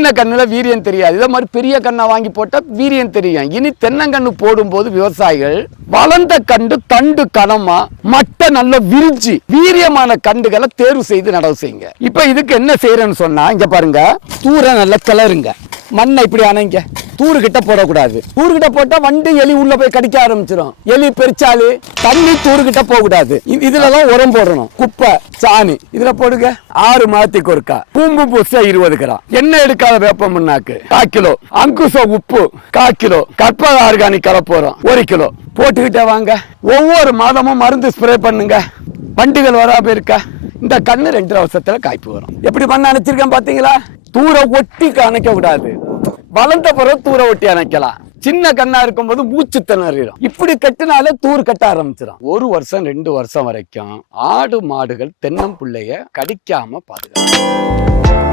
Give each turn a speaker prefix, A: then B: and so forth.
A: சின்ன கண்ணில் வீரியம் தெரியாது. இதே மாதிரி பெரிய கண்ணை வாங்கி போட்டால் வீரியம் தெரியும். இனி தென்னங்கண்ணு போடும்போது விவசாயிகள் வளர்ந்த கண்டு தண்டு கனமா மட்டை நல்ல விரிஞ்சு வீரியமான கண்டுகளை தேர்வு செய்து நடவு செய்யுங்க. இப்ப இதுக்கு என்ன செய்யறேன்னு சொன்னா இங்க பாருங்க தூர நல்லா கிளறுங்க. மண்ணை இப்படி அணைங்க. தூரு கிட்ட போடக்கூடாது. தூரு கிட்ட போட்டா வண்டி எலி உள்ள போய் கடிக்க ஆரம்பிச்சிடும் எலி பெருச்சாலி தண்ணி தூரு கிட்ட போக கூடாது இ- இதுலலாம் உரம் போடணும். குப்பை சாணி. இதுல போடுங்க. ஆறு மாதத்துக்கு ஒருக்கா. பூம்பு பூசா இருபது கிராம். எண்ணெய் எடுக்காத வேப்ப முன்னாக்கு. கிலோ அங்குச உப்பு கால் கிலோ. கற்பக ஆர்கானிக் கலப்போறோம் ஒரு கிலோ. போட்டுக்கிட்டே வாங்க. ஒவ்வொரு மாதமும் மருந்து ஸ்ப்ரே பண்ணுங்க. வண்டிகள் வராம இருக்கா. இந்த கண்ணு ரெண்டு வருஷத்துல காய்ப்பு வரும். எப்படி பண்ண நினைச்சிருக்கேன் பாத்தீங்களா? தூர ஒட்டி காணிக்க கூடாது வளர்ந்த பிறகு தூர ஒட்டி அணைக்கலாம். சின்ன கண்ணா இருக்கும்போது மூச்சு திணறிடும் இப்படி கட்டினாலே தூர் கட்ட ஆரம்பிச்சிடும் ஒரு வருஷம் ரெண்டு வருஷம் வரைக்கும் ஆடு மாடுகள் தென்னம்பிள்ளைய கடிக்காம பாதுகாக்கும்